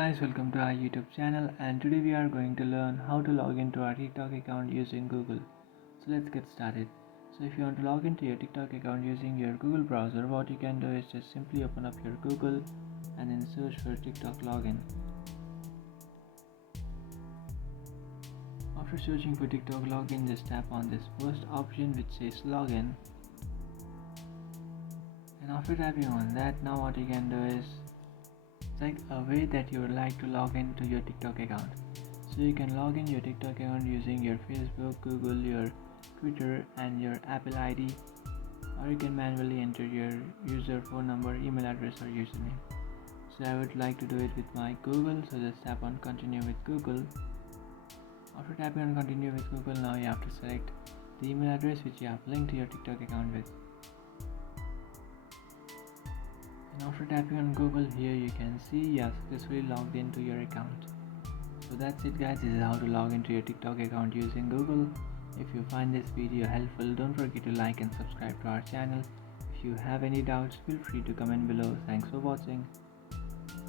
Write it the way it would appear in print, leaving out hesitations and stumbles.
guys, welcome to our YouTube channel, and today we are going to learn how to log into our TikTok account using Google. So let's get started. So if you want to log into your TikTok account using your Google browser, what you can do is just simply open up your Google and then search for TikTok login. After searching for TikTok login, just tap on this first option which says login. And after tapping on that, now what you can do is select a way that you would like to log into your TikTok account. So you can log in your TikTok account using your Facebook, Google, your Twitter and your Apple ID, or you can manually enter your user phone number, email address or username. So I would like to do it with my Google, so just tap on continue with Google. After tapping on continue with Google, now you have to select the email address which you have linked to your TikTok account with. And after tapping on Google, here you can see you have successfully logged into your account. So that's it guys, this is how to log into your TikTok account using Google. If you find this video helpful, don't forget to like and subscribe to our channel. If you have any doubts, feel free to comment below. Thanks for watching.